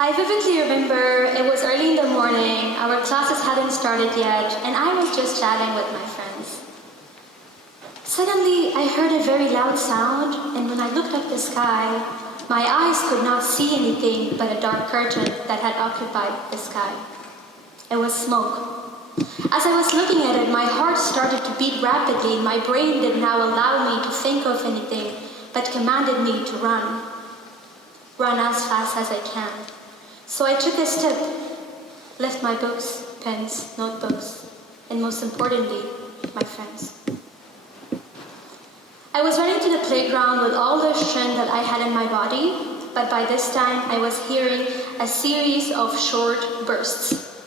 I vividly remember it was early in the morning, our classes hadn't started yet, and I was just chatting with my friends. Suddenly, I heard a very loud sound, and when I looked up the sky, my eyes could not see anything but a dark curtain that had occupied the sky. It was smoke. As I was looking at it, my heart started to beat rapidly, and my brain did not allow me to think of anything, but commanded me to run. Run as fast as I can. So I took a step, left my books, pens, notebooks, and most importantly, my friends. I was running to the playground with all the strength that I had in my body, but by this time I was hearing a series of short bursts.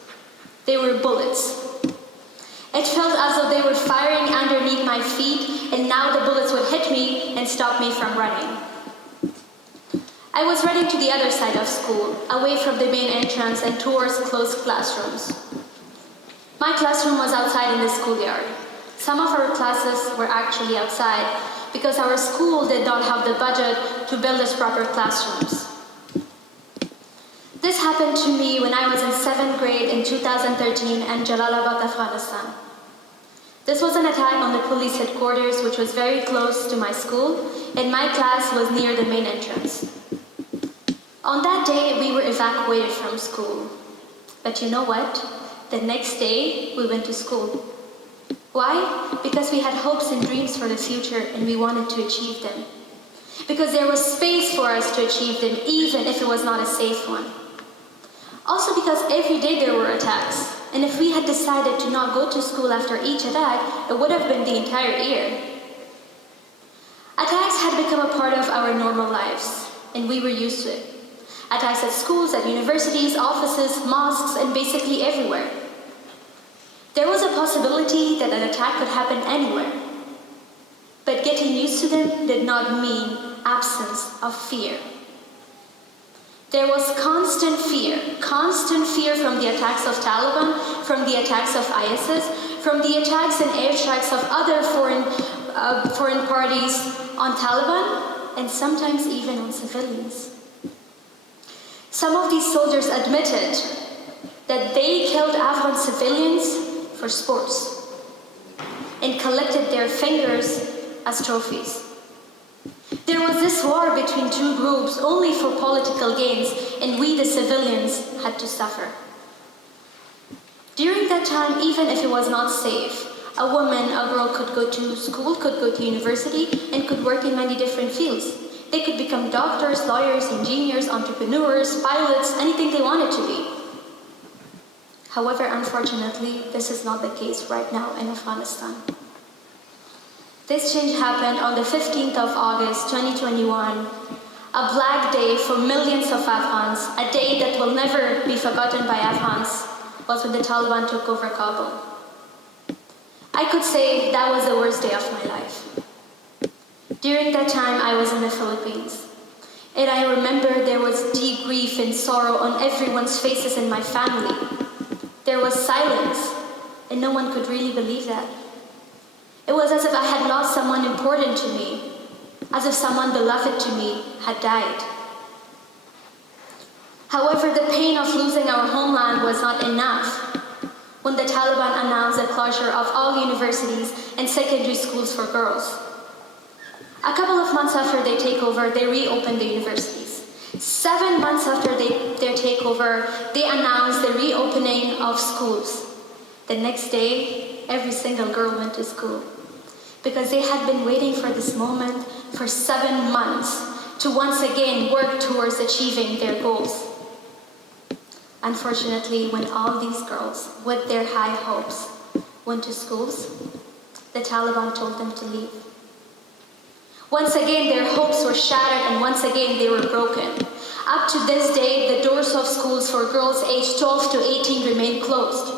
They were bullets. It felt as though they were firing underneath my feet, and now the bullets would hit me and stop me from running. I was running to the other side of school, away from the main entrance and towards closed classrooms. My classroom was outside in the schoolyard. Some of our classes were actually outside because our school did not have the budget to build us proper classrooms. This happened to me when I was in 7th grade in 2013 in Jalalabad, Afghanistan. This was an attack on the police headquarters, which was very close to my school, and my class was near the main entrance. On that day, we were evacuated from school. But you know what? The next day, we went to school. Why? Because we had hopes and dreams for the future, and we wanted to achieve them. Because there was space for us to achieve them, even if it was not a safe one. Also because every day there were attacks, and if we had decided to not go to school after each attack, it would have been the entire year. Attacks had become a part of our normal lives, and we were used to it. Attacks at schools, at universities, offices, mosques, and basically everywhere. There was a possibility that an attack could happen anywhere. But getting used to them did not mean absence of fear. There was constant fear from the attacks of Taliban, from the attacks of ISIS, from the attacks and airstrikes of other foreign parties on Taliban, and sometimes even on civilians. Some of these soldiers admitted that they killed Afghan civilians for sports and collected their fingers as trophies. There was this war between two groups only for political gains, and we, the civilians, had to suffer. During that time, even if it was not safe, a woman, a girl could go to school, could go to university, and could work in many different fields. They could become doctors, lawyers, engineers, entrepreneurs, pilots, anything they wanted to be. However, unfortunately, this is not the case right now in Afghanistan. This change happened on the 15th of August, 2021, a black day for millions of Afghans, a day that will never be forgotten by Afghans, was when the Taliban took over Kabul. I could say that was the worst day of my life. During that time, I was in the Philippines, and I remember there was deep grief and sorrow on everyone's faces in my family. There was silence, and no one could really believe that. It was as if I had lost someone important to me, as if someone beloved to me had died. However, the pain of losing our homeland was not enough when the Taliban announced the closure of all universities and secondary schools for girls. A couple of months after they take over, they reopened the universities. 7 months after their takeover, they announced the reopening of schools. The next day, every single girl went to school because they had been waiting for this moment for 7 months to once again work towards achieving their goals. Unfortunately, when all these girls, with their high hopes, went to schools, the Taliban told them to leave. Once again, their hopes were shattered, and once again, they were broken. Up to this day, the doors of schools for girls aged 12 to 18 remain closed.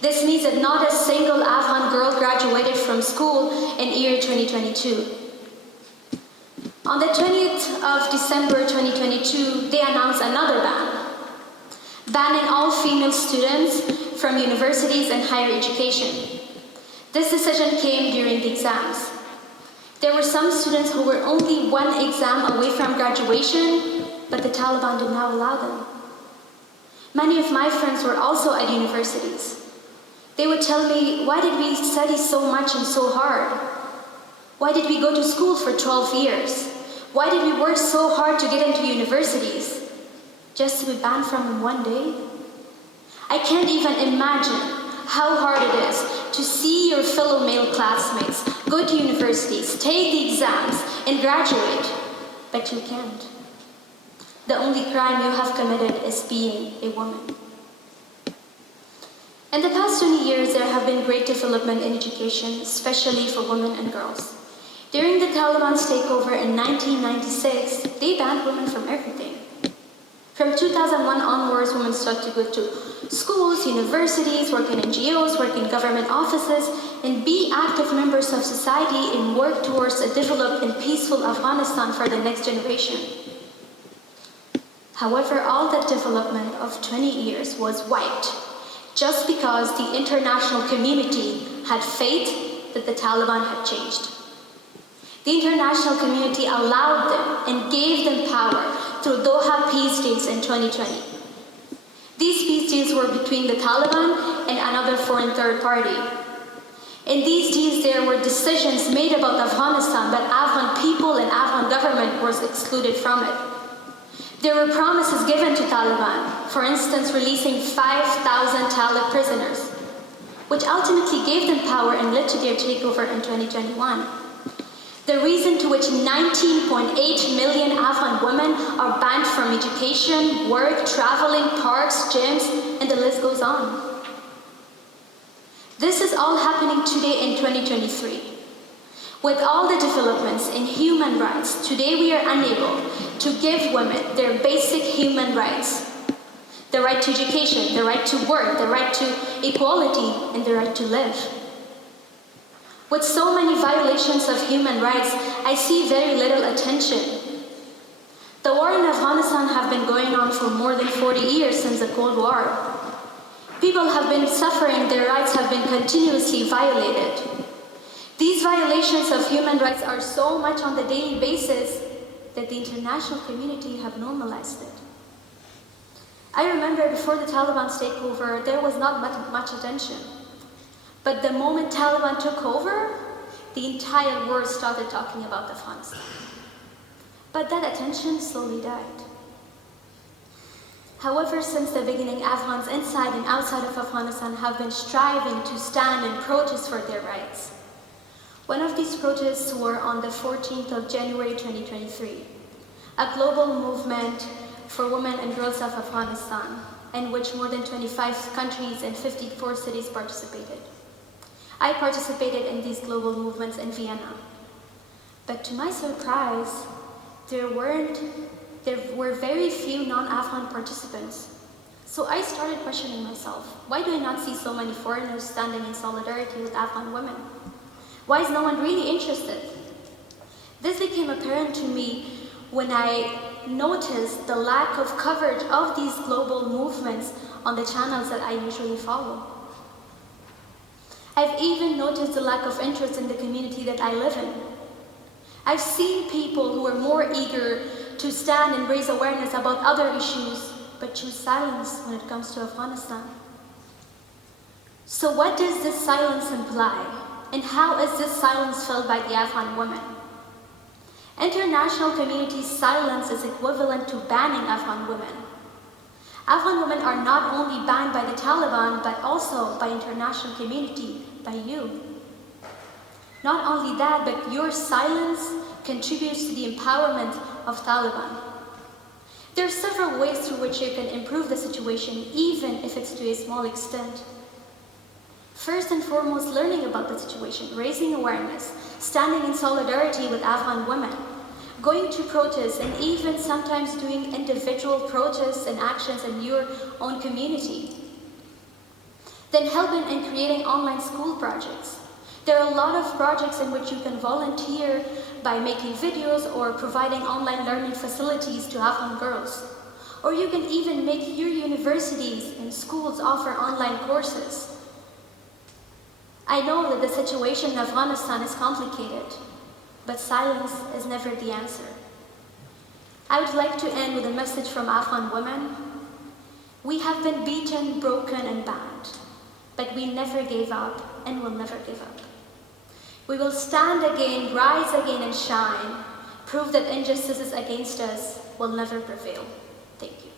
This means that not a single Afghan girl graduated from school in year 2022. On the 20th of December 2022, they announced another ban, banning all female students from universities and higher education. This decision came during the exams. There were some students who were only one exam away from graduation, but the Taliban did not allow them. Many of my friends were also at universities. They would tell me, why did we study so much and so hard? Why did we go to school for 12 years? Why did we work so hard to get into universities? Just to be banned from them one day? I can't even imagine how hard it is to see your fellow male classmates go to universities, take the exams, and graduate, but you can't. The only crime you have committed is being a woman. In the past 20 years, there have been great development in education, especially for women and girls. During the Taliban's takeover in 1996, they banned women from everything. From 2001 onwards, women started to go to schools, universities, work in NGOs, work in government offices, and be active members of society and work towards a developed and peaceful Afghanistan for the next generation. However, all that development of 20 years was wiped just because the international community had faith that the Taliban had changed. The international community allowed them and gave them power through Doha peace deals in 2020. These peace deals were between the Taliban and another foreign third party. In these deals, there were decisions made about Afghanistan, but Afghan people and Afghan government was excluded from it. There were promises given to Taliban, for instance, releasing 5,000 Talib prisoners, which ultimately gave them power and led to their takeover in 2021. The reason to which 19.8 million Afghan women are banned from education, work, traveling, parks, gyms, and the list goes on. This is all happening today in 2023. With all the developments in human rights, today we are unable to give women their basic human rights. The right to education, the right to work, the right to equality, and the right to live. With so many violations of human rights, I see very little attention. The war in Afghanistan have been going on for more than 40 years since the Cold War. People have been suffering, their rights have been continuously violated. These violations of human rights are so much on the daily basis that the international community have normalized it. I remember before the Taliban's takeover, there was not much attention. But the moment Taliban took over, the entire world started talking about Afghanistan. But that attention slowly died. However, since the beginning, Afghans inside and outside of Afghanistan have been striving to stand and protest for their rights. One of these protests were on the 14th of January 2023, a global movement for women and girls of Afghanistan, in which more than 25 countries and 54 cities participated. I participated in these global movements in Vienna. But to my surprise, there were very few non-Afghan participants. So I started questioning myself, why do I not see so many foreigners standing in solidarity with Afghan women? Why is no one really interested? This became apparent to me when I noticed the lack of coverage of these global movements on the channels that I usually follow. I've even noticed the lack of interest in the community that I live in. I've seen people who are more eager to stand and raise awareness about other issues, but choose silence when it comes to Afghanistan. So what does this silence imply? And how is this silence felt by the Afghan women? International community's silence is equivalent to banning Afghan women. Afghan women are not only banned by the Taliban, but also by international community, by you. Not only that, but your silence contributes to the empowerment of Taliban. There are several ways through which you can improve the situation, even if it's to a small extent. First and foremost, learning about the situation, raising awareness, standing in solidarity with Afghan women, going to protests, and even sometimes doing individual protests and actions in your own community. Then helping in creating online school projects. There are a lot of projects in which you can volunteer by making videos or providing online learning facilities to Afghan girls. Or you can even make your universities and schools offer online courses. I know that the situation in Afghanistan is complicated, but silence is never the answer. I would like to end with a message from Afghan women. We have been beaten, broken, and banned, but we never gave up and will never give up. We will stand again, rise again, and shine, prove that injustices against us will never prevail. Thank you.